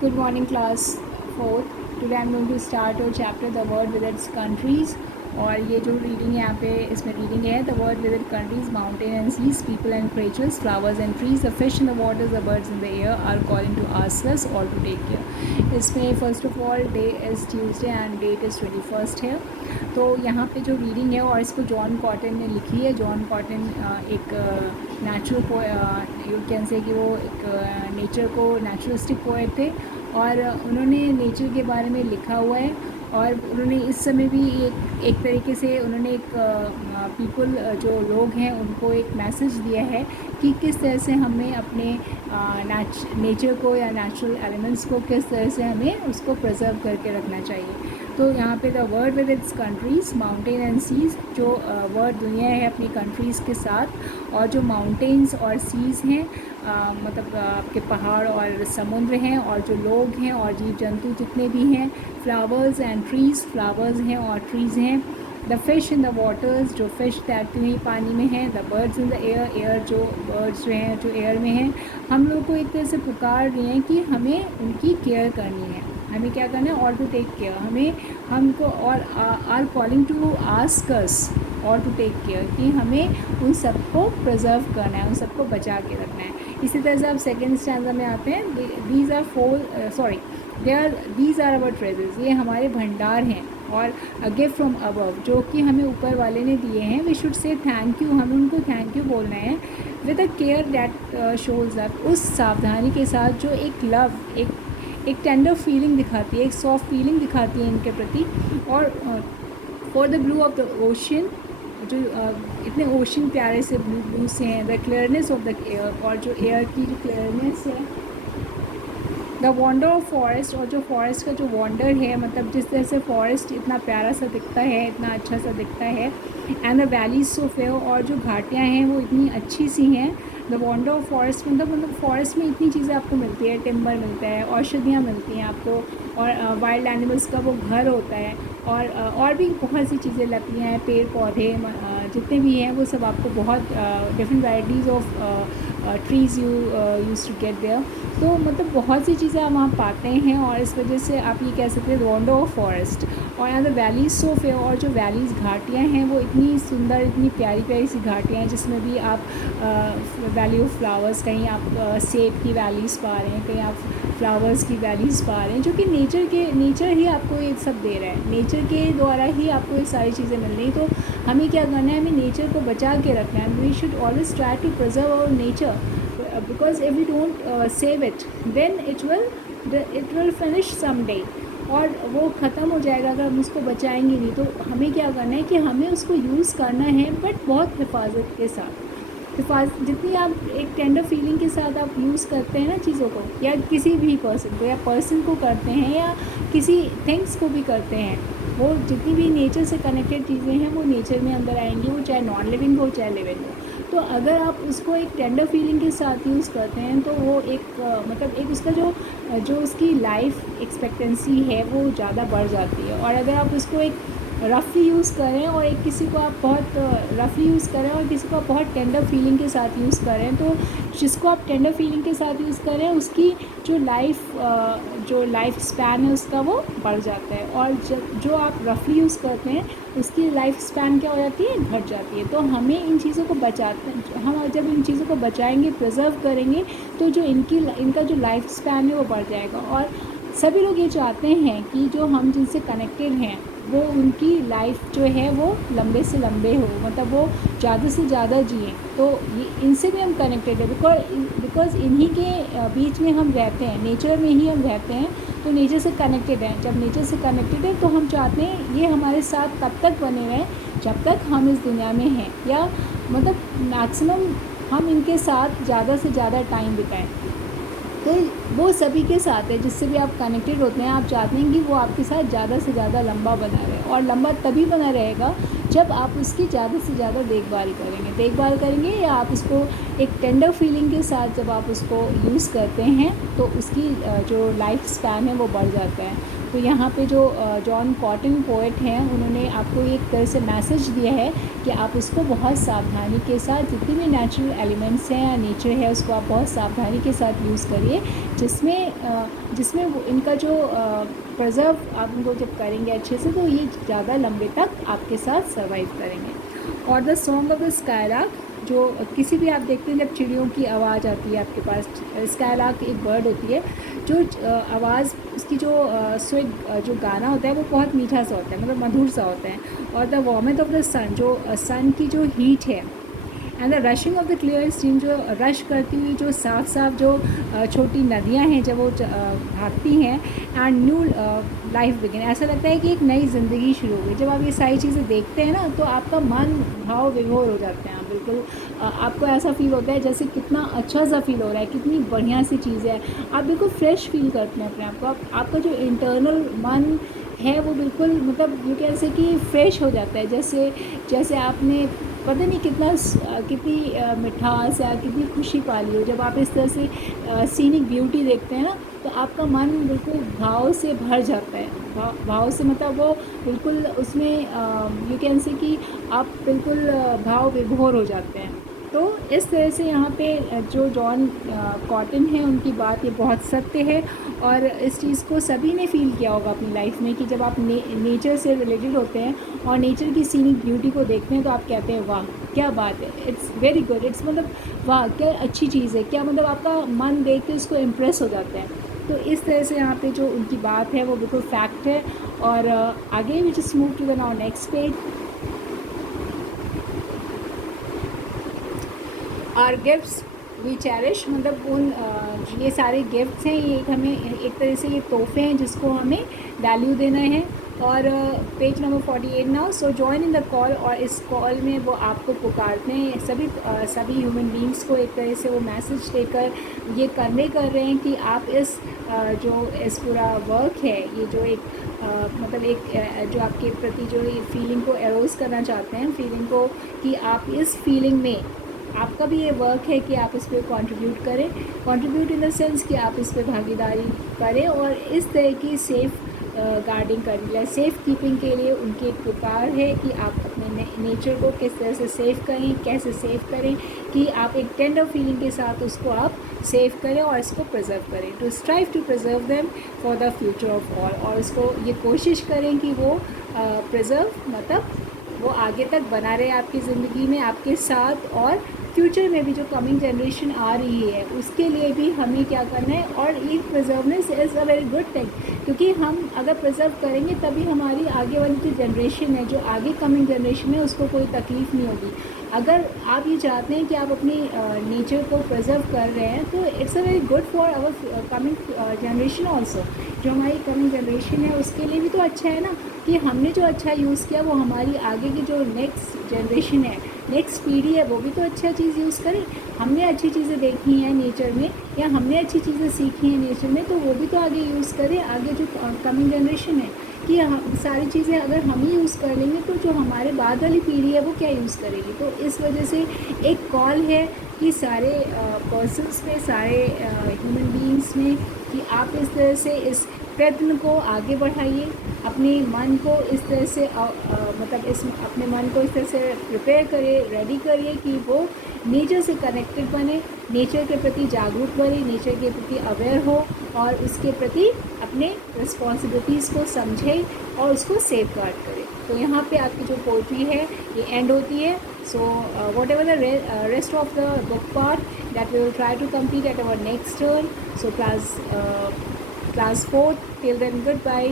Good morning, class 4th. Today I'm going to start our chapter The World with its countries. और ये जो reading है यहाँ पे इसमें रीडिंग है the world with it countries mountain and seas people and creatures flowers and trees the fish in the waters the birds in the air are calling to ask us all to take care. इसमें first of all day is Tuesday and date is 21 है. तो यहाँ पे जो reading है और इसको John cotton ने लिखी है. जॉन कॉटन एक नेचुरल यू कैन से कि वो एक नेचर को नेचुरलिस्टिक पोएट थे और उन्होंने नेचर के बारे में लिखा हुआ है. और उन्होंने इस समय भी एक तरीके से उन्होंने एक पीपल जो लोग हैं उनको एक मैसेज दिया है कि किस तरह से हमें अपने नेचर को या नेचुरल एलिमेंट्स को किस तरह से हमें उसको प्रिजर्व करके रखना चाहिए. तो यहाँ पे the world with its countries mountain and seas, जो वर्ल्ड दुनिया है अपनी कंट्रीज़ के साथ, और जो माउंटेन्स और सीज़ हैं मतलब आपके पहाड़ और समुद्र हैं, और जो लोग हैं और जीव जंतु जितने भी हैं, फ्लावर्स एंड ट्रीज़, फ्लावर्स हैं और ट्रीज़ हैं, the fish in the waters, जो फिश तैरती हुई पानी में हैं, the birds in the air, air जो बर्ड्स जो हैं जो एयर में हैं. हम लोग को एक तरह से पुकार रहे हैं कि हमें उनकी केयर करनी है. हमें क्या करना है? All to take care. हमको और are calling to ask us और टू टेक केयर कि हमें उन सबको प्रिजर्व करना है, उन सबको बचा के रखना है. इसी तरह से आप सेकेंड स्टैंजा में आते हैं. दीज आर अवर ट्रेजर्स, ये हमारे भंडार हैं. और अ गिफ्ट फ्रॉम अबव, जो कि हमें ऊपर वाले ने दिए हैं. We should say thank you, हमें उनको थैंक यू बोलना है. With a care that shows up, उस सावधानी के साथ जो एक लव, एक टेंडर फीलिंग दिखाती है, एक सॉफ्ट फीलिंग दिखाती है इनके प्रति. और for the blue of the ocean, जो इतने ओशन प्यारे से ब्लू से हैं. The clearness of the air, और जो एयर की जो क्लियरनेस है. द वॉन्डर ऑफ फॉरेस्ट, और जो फॉरेस्ट का जो वॉन्डर है, मतलब जिस तरह से फॉरेस्ट इतना प्यारा सा दिखता है, इतना अच्छा सा दिखता है. And the valleys so fair, और जो घाटियाँ हैं वो इतनी अच्छी सी हैं. द वॉन्डर ऑफ फॉरेस्ट मतलब फॉरेस्ट में इतनी चीज़ें आपको मिलती है. टिम्बर मिलता है, औषधियाँ मिलती हैं आपको, और वाइल्ड एनिमल्स का वो घर होता है, और भी बहुत सी चीज़ें, लकड़ियाँ हैं, पेड़ पौधे जितने भी हैं वो सब आपको बहुत different varieties of trees use to get there. तो मतलब बहुत सी चीज़ें हम वहाँ पाते हैं, और इस वजह से आप ये कह सकते हैं वॉन्डर ऑफ फॉरेस्ट. और यहाँ द वैलीज सो फेयर, और जो वैलीज़ घाटियाँ हैं वो इतनी सुंदर, इतनी प्यारी प्यारी सी घाटियाँ हैं, जिसमें भी आप वैली ऑफ फ्लावर्स, कहीं आप सेब की वैलीज़ पा रहे हैं, कहीं आप फ्लावर्स की वैलीज़ पा रहे हैं, जो कि नेचर ही आपको ये सब दे रहा है. नेचर के द्वारा ही आपको ये सारी चीज़ें मिल रही. तो हमें क्या करना है? हमें नेचर को बचा के रखना है. We should always try to preserve our nature, because if we don't save it, then it will finish someday, और वो ख़त्म हो जाएगा अगर हम उसको बचाएंगे नहीं. तो हमें क्या करना है कि हमें उसको यूज़ करना है, बट बहुत हिफाजत के साथ. जितनी आप एक टेंडर फीलिंग के साथ आप यूज़ करते हैं ना चीज़ों को, या किसी भी पर्सन को, या पर्सन को करते हैं, या किसी थिंग्स को भी करते हैं, वो जितनी भी नेचर से कनेक्टेड चीज़ें हैं वो नेचर में अंदर आएंगी, वो चाहे नॉन लिविंग हो चाहे लिविंग हो. तो अगर आप उसको एक टेंडर फीलिंग के साथ यूज़ करते हैं तो वो एक मतलब एक उसका जो उसकी लाइफ एक्सपेक्टेंसी है वो ज़्यादा बढ़ जाती है. और अगर आप उसको एक रफली यूज़ करें, और एक किसी को आप बहुत रफली यूज़ करें, और किसी को आप बहुत टेंडर फीलिंग के साथ यूज़ करें, तो जिसको आप टेंडर फीलिंग के साथ यूज़ करें उसकी जो लाइफ स्पैन है उसका वो बढ़ जाता है. और जो आप रफली यूज़ करते हैं उसकी लाइफ स्पैन क्या हो जाती है? घट जाती है. तो हमें इन चीज़ों को हम जब इन चीज़ों को बचाएंगे, प्रिजर्व करेंगे, तो जो इनका जो लाइफ स्पैन है वो बढ़ जाएगा. और सभी लोग ये चाहते हैं कि जो हम जिनसे कनेक्टेड हैं वो उनकी लाइफ जो है वो लंबे से लंबे हो, मतलब वो ज़्यादा से ज़्यादा जिए. तो ये इनसे भी हम कनेक्टेड है, बिकॉज इन्हीं के बीच में हम रहते हैं, नेचर में ही हम रहते हैं. तो नेचर से कनेक्टेड हैं. जब नेचर से कनेक्टेड है तो हम चाहते हैं ये हमारे साथ तब तक बने रहें जब तक हम इस दुनिया में हैं, या मतलब मैक्सिमम हम इनके साथ ज़्यादा से ज़्यादा टाइम बिताएं. तो वो सभी के साथ है जिससे भी आप कनेक्टेड होते हैं. आप चाहते हैं कि वो आपके साथ ज़्यादा से ज़्यादा लंबा बना रहे, और लंबा तभी बना रहेगा जब आप उसकी ज़्यादा से ज़्यादा देखभाल करेंगे, या आप उसको एक टेंडर फीलिंग के साथ जब आप उसको यूज़ करते हैं तो उसकी जो लाइफ स्पैन है वो बढ़ जाता है। तो यहाँ पे जो जॉन कॉटन पोएट हैं, उन्होंने आपको एक तरह से मैसेज दिया है कि आप उसको बहुत सावधानी के साथ, जितनी भी नेचुरल एलिमेंट्स हैं या नेचर है, उसको आप बहुत सावधानी के साथ यूज़ करिए, जिसमें इनका जो प्रिजर्व आप उनको जब करेंगे अच्छे से, तो ये ज़्यादा लंबे तक आपके साथ सर्वाइव करेंगे। और the song of the Skylark, जो किसी भी आप देखते हैं जब चिड़ियों की आवाज़ आती है आपके पास, स्कायलार्क एक बर्ड होती है जो आवाज़ उसकी जो स्वीट जो गाना होता है वो बहुत मीठा सा होता है, मतलब मधुर सा होता है। और द वार्मथ ऑफ द सन, जो सन की जो हीट है, and the rushing of the clear stream, जो रश करती हुई जो साफ साफ जो छोटी नदियाँ हैं जब वो भागती हैं, एंड न्यू लाइफ बिगिन, ऐसा लगता है कि एक नई ज़िंदगी शुरू हो गई। जब आप ये सारी चीज़ें देखते हैं ना तो आपका मन भाव विभोर हो जाते हैं, आप बिल्कुल आपको ऐसा फील होता है जैसे कितना अच्छा सा फील हो रहा है, कितनी बढ़िया सी चीज़ है, आप बिल्कुल फ्रेश फील करते हैं अपने आप को। आपका जो इंटरनल मन है वो बिल्कुल, मतलब यू कैन से कि फ्रेश हो जाता है, जैसे आपने पता नहीं कितनी मिठास या कितनी खुशी पाली हो। जब आप इस तरह से सीनिक ब्यूटी देखते हैं ना तो आपका मन बिल्कुल भाव से भर जाता है, भाव से, मतलब वो बिल्कुल उसमें यू कैन से कि आप बिल्कुल भाव विभोर हो जाते हैं। तो इस तरह से यहाँ पे जो जॉन कॉटन है उनकी बात ये बहुत सत्य है, और इस चीज़ को सभी ने फील किया होगा अपनी लाइफ में कि जब आप नेचर से रिलेटेड होते हैं और नेचर की सीनिक ब्यूटी को देखते हैं तो आप कहते हैं वाह क्या बात है, इट्स वेरी गुड, इट्स मतलब वाह क्या अच्छी चीज़ है, क्या मतलब आपका मन देख के उसको इम्प्रेस हो जाता है। तो इस तरह से यहाँ पे जो उनकी बात है वो बिल्कुल फैक्ट है। और आगे we just move to the now next page. Are gifts we cherish, मतलब ये सारे गिफ्ट्स हैं, ये हमें एक तरह से ये तोहफे हैं जिसको हमें वैल्यू देना है। और page number 48 now, so join in the call, और इस कॉल में वो आपको पुकारते हैं, सभी ह्यूमन बींग्स को एक तरह से वो मैसेज देकर ये कन्वे कर रहे हैं कि आप इस पूरा वर्क है, ये जो एक मतलब एक जो आपके प्रति जो ये फीलिंग को एरोज करना चाहते हैं, फीलिंग को, कि आप इस फीलिंग में आपका भी ये वर्क है कि आप इस पर कंट्रीब्यूट इन द सेंस कि आप इस पर भागीदारी करें, और इस तरह की सेफ़ गार्डिंग करें, सेफ़ कीपिंग के लिए उनकी एक पुकार है कि आप अपने नेचर को किस तरह से सेव करें, कैसे सेव करें, कि आप एक टेंडर फीलिंग के साथ उसको आप सेव करें और इसको प्रिजर्व करें, to strive to preserve them for the future of all, और उसको ये कोशिश करें कि वो प्रिजर्व मतलब वो आगे तक बना रहे आपकी ज़िंदगी में आपके साथ, और फ्यूचर में भी जो कमिंग जनरेशन आ रही है उसके लिए भी हमें क्या करना है। और ये preserveness is a very good thing, क्योंकि हम अगर प्रिजर्व करेंगे तभी हमारी आगे वाली जो जनरेशन है, जो आगे कमिंग जनरेशन है, उसको कोई तकलीफ़ नहीं होगी। अगर आप ये चाहते हैं कि आप अपनी नेचर को प्रिजर्व कर रहे हैं तो it's a very good for our coming generation also. जो हमारी कमिंग जनरेशन है उसके लिए भी तो अच्छा है ना, कि हमने जो अच्छा यूज़ किया वो हमारी आगे की जो नेक्स्ट जनरेशन है, नेक्स्ट पीढ़ी है, वो भी तो अच्छा चीज़ यूज़ करे। हमने अच्छी चीज़ें देखी हैं नेचर में, या हमने अच्छी चीज़ें सीखी हैं नेचर में, तो वो भी तो आगे यूज़ करें, आगे जो कमिंग जनरेशन है, कि सारी चीज़ें अगर हम ही यूज़ कर लेंगे तो जो हमारे बाद वाली पीढ़ी है वो क्या यूज़ करेगी। तो इस वजह से एक कॉल है कि सारे पर्सन्स में, सारे ह्यूमन बीइंग्स में, कि आप इस तरह से इस प्रयत्न को आगे बढ़ाइए, अपने मन को इस तरह से अपने मन को इस तरह से प्रिपेयर करिए, रेडी करिए कि वो नेचर से कनेक्टेड बने, नेचर के प्रति जागरूक बने, नेचर के प्रति अवेयर हो, और उसके प्रति अपने रिस्पॉन्सिबिलिटीज़ को समझे और उसको सेफ गार्ड करे। तो यहाँ पे आपकी जो पोइट्री है ये एंड होती है। So whatever the rest of the book part that we will try to complete at our next turn. So class 4, till then goodbye.